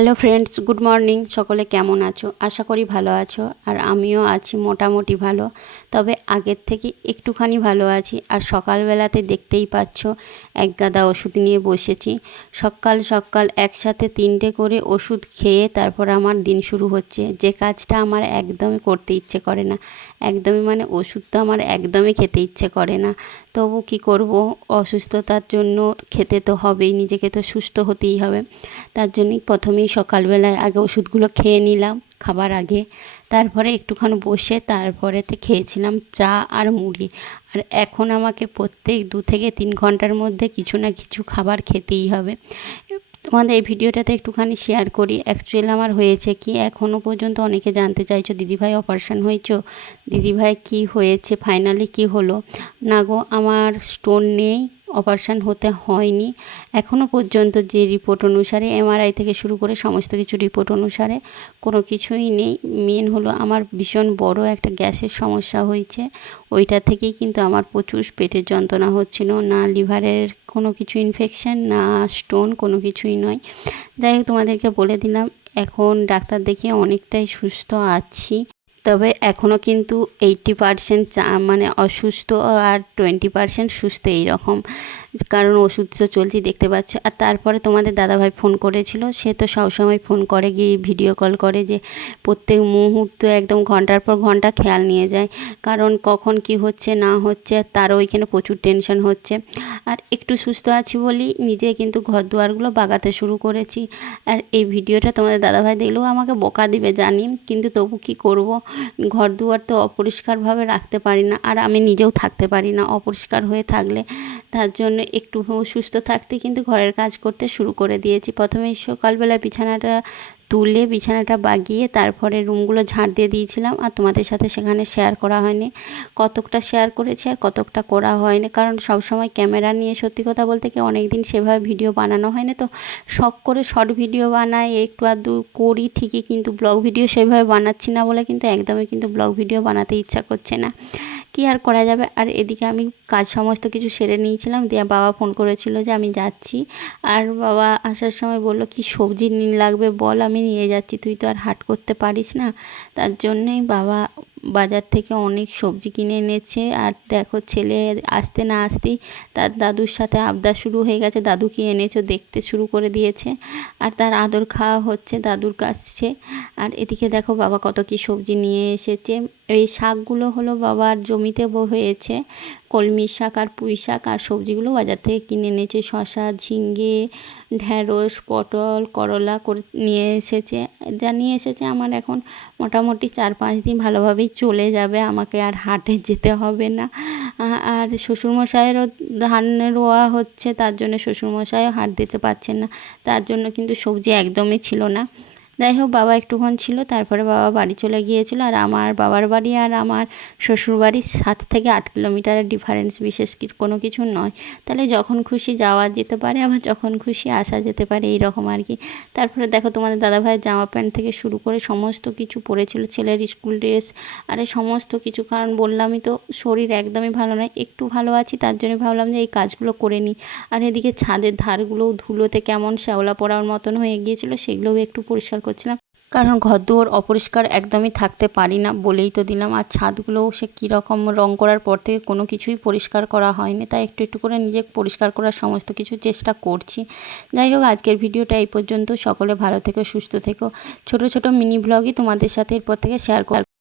Hello friends, good morning. সকলে কেমন আছো? আশা করি ভালো আছো। আর আমিও আছি মোটামুটি ভালো, তবে আগের থেকে একটুখানি ভালো আছি। আর সকালবেলাতে দেখতেই পাচ্ছ এক গাদা ওষুধ নিয়ে বসেছি। সকাল সকাল একসাথে 3টে করে ওষুধ খেয়ে তারপর আমার দিন শুরু হচ্ছে, যে কাজটা আমার একদমই করতে ইচ্ছে করে না। একদমই মানে ওষুধ তো আমার একদমই খেতে ইচ্ছে করে না, তবু কি করব, অসুস্থতার জন্য খেতে তো হবেই, নিজেকে তো সুস্থ হতেই হবে। তার জন্যই প্রথমেই সকালবেলায় আগে ওষুধগুলো খেয়ে নিলাম খাবার আগে, তারপরে একটুখানি বসে তারপরেতে খেয়েছিলাম চা আর মুড়ি। আর এখন আমাকে প্রত্যেক 2 থেকে 3 ঘন্টার মধ্যে কিছু না কিছু খাবার খেতেই হবে। তোমাদের এই ভিডিওটাতে একটুখানি শেয়ার করি। অ্যাকচুয়ালি আমার হয়েছে কি, এখনও পর্যন্ত অনেকে জানতে চাইছো, দিদিভাই অপারেশন হয়েছো, দিদিভাই কি হয়েছে, ফাইনালি কি হলো। না গো, আমার স্টোন নেই, অপারেশন হতে হয়নি এখনও পর্যন্ত। যে রিপোর্ট অনুসারে, এমআরআই থেকে শুরু করে সমস্ত কিছু রিপোর্ট অনুসারে কোনো কিছুই নেই। মেন হলো আমার ভীষণ বড় একটা গ্যাসের সমস্যা হয়েছে, ওইটা থেকেই কিন্তু আমার প্রচুর পেটের যন্ত্রণা হচ্ছিল। না লিভারের কোনো কিছু ইনফেকশান, না স্টোন, কোনো কিছুই নয়। যাই হোক, তোমাদেরকে বলে দিলাম, এখন ডাক্তার দেখিয়ে অনেকটাই সুস্থ আছি। তবে এখনও কিন্তু 80% মানে অসুস্থ আর 20% সুস্থ, এই রকম। কারণ ওষুধ তো চলছে, দেখতে পাচ্ছ। আর তারপরে তোমাদের দাদাভাই ফোন করেছিল, সে তো সবসময় ফোন করে, গিয়ে ভিডিও কল করে, যে প্রত্যেক মুহূর্তে একদম ঘন্টার পর ঘন্টা খেয়াল নিয়ে যায়। কারণ কখন কি হচ্ছে না হচ্ছে, তারও ওইখানে প্রচুর টেনশন হচ্ছে। আর একটু সুস্থ আছি বলেই নিজে কিন্তু ঘর দুয়ারগুলো বাগাতে শুরু করেছি। আর এই ভিডিওটা তোমাদের দাদাভাই দেখলেও আমাকে বকা দিবে জানি, কিন্তু তবু কি করব, ঘর দুয়ার তো অপরিষ্কারভাবে রাখতে পারি না, আর আমি নিজেও থাকতে পারি না অপরিষ্কার হয়ে থাকলে। তার জন্য একটু সুস্থ থাকতে কিন্তু ঘরের কাজ করতে শুরু করে দিয়েছি। প্রথমে সকালবেলা বিছানাটা তুলে, বিছানাটা বাগিয়ে তারপরে রুমগুলো ঝাঁট দিয়ে দিয়েছিলাম। আর তোমাদের সাথে সেখানে শেয়ার করা হয়নি, কতকটা শেয়ার করেছি আর কতকটা করা হয়নি, কারণ সবসময় ক্যামেরা নিয়ে সত্যি কথা বলতে কি অনেক দিন সেভাবে ভিডিও বানানো হয়নি। তো শখ করে শর্ট ভিডিও বানাই, একটু আধটু করি ঠিকই, কিন্তু ব্লগ ভিডিও সেভাবে বানাচ্ছি না বলে কিন্তু একদমই কিন্তু ব্লগ ভিডিও বানাতে ইচ্ছা করছে না। কি আর করা যাবে। আর এদিকে আমি কাজ সমস্ত কিছু সেরে নিয়েছিলাম, দিয়ে বাবা ফোন করেছিল যে আমি যাচ্ছি। আর বাবা আসার সময় বলল, কি সবজি লাগবে বল, আমি নিয়ে যাচ্ছি, তুই তো আর হাট করতে পারিস না। তার জন্যেই বাবা বাজার থেকে অনেক সবজি কিনে এনেছে। আর দেখো, ছেলে আসতে না আসতেই তার দাদুর সাথে আবদার শুরু হয়ে গেছে, দাদু কি এনেছো দেখতে শুরু করে দিয়েছে। আর তার আদর খাওয়া হচ্ছে দাদুর কাছে। আর এদিকে দেখো বাবা কত কি সবজি নিয়ে এসেছে। এই শাকগুলো হলো বাবার জমিতে হয়েছে, কলমি শাক আর পুঁই শাক। আর সবজিগুলো বাজার থেকে কিনে এনেছে, শসা, ঝিঙ্গে, ঢ্যাঁড়স, পটল, করলা করে নিয়ে এসেছে। যা নিয়ে এসেছে আমার এখন মোটামুটি 4-5 দিন ভালোভাবেই চলে যাবে, আমাকে আর হাটে যেতে হবে না। আর শ্বশুরমশাইয়েরও ধান রোয়া হচ্ছে, তার জন্য শ্বশুরমশাইও হাট দিতে পারছেন না, তার জন্য কিন্তু সবজি একদমই ছিল না। যাই হোক, বাবা একটুক্ষণ ছিল, তারপরে বাবা বাড়ি চলে গিয়েছিল। আর আমার বাবার বাড়ি আর আমার শ্বশুর বাড়ি 7 থেকে 8 কিলোমিটারের ডিফারেন্স, বিশেষ কোনো কিছু নয়। তাহলে যখন খুশি যাওয়া যেতে পারে, আবার যখন খুশি আসা যেতে পারে, এই রকম আর কি। তারপরে দেখো, তোমাদের দাদাভাইয়ের জামা প্যান্ট থেকে শুরু করে সমস্ত কিছু পরেছিল, ছেলের স্কুল ড্রেস, আর এই সমস্ত কিছু। কারণ বললামই তো, শরীর একদমই ভালো নয়, একটু ভালো আছি, তার জন্য ভাবলাম যে এই কাজগুলো করে নিই। আর এদিকে ছাদের ধারগুলোও ধুলোতে কেমন শ্যাওলা পড়ার মতন হয়ে গিয়েছিলো, সেগুলোও একটু পরিষ্কার করছিলাম, কারণ ঘরদুয়ার অপরিষ্কার একদমই থাকতে পারি না বলেই তো দিলাম। আর ছাদগুলোও সে কীরকম রং করার পর থেকে কোনো কিছুই পরিষ্কার করা হয়নি, তাই একটু একটু করে নিজে পরিষ্কার করার সমস্ত কিছু চেষ্টা করছি। যাই হোক, আজকের ভিডিওটা এই পর্যন্ত। সকলে ভালো থেকো, সুস্থ থেকো। ছোট ছোট মিনি ব্লগই তোমাদের সাথে এরপর থেকে শেয়ার